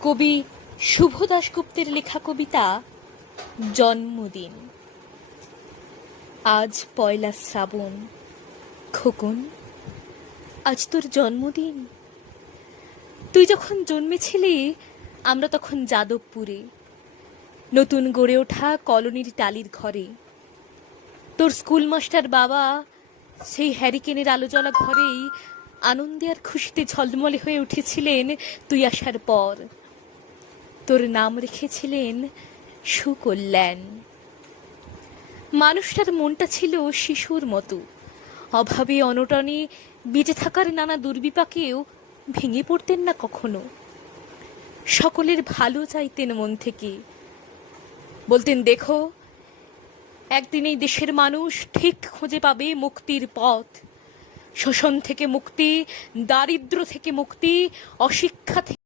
কবি শুভ দাশগুপ্তের লেখা কবিতা জন্মদিন। আজ পয়লা শ্রাবণ, খোকন আজ তোর জন্মদিন। তুই যখন জন্মেছিলি আমরা তখন যাদবপুরে, নতুন গড়ে ওঠা কলোনির টালির ঘরে। তোর স্কুল মাস্টার বাবা সেই হ্যারিকেনের আলো জ্বলা ঘরেই আনন্দে আর খুশিতে ঝলমলে হয়ে উঠেছিলেন তুই আসার পর। তোর নাম রেখেছিলেন সুকল্যাণ। মানুষটার মনটা ছিল শিশুর মতো, অভাবে অনটনে বেঁচে থাকার নানা দুর্বিপাকেও ভেঙে পড়তেন না কখনো। সকলের ভালো চাইতেন মন থেকে, বলতেন দেখো একদিন এই দেশের মানুষ ঠিক খুঁজে পাবে মুক্তির পথ। শোষণ থেকে মুক্তি, দারিদ্র্য থেকে মুক্তি, অশিক্ষা থেকে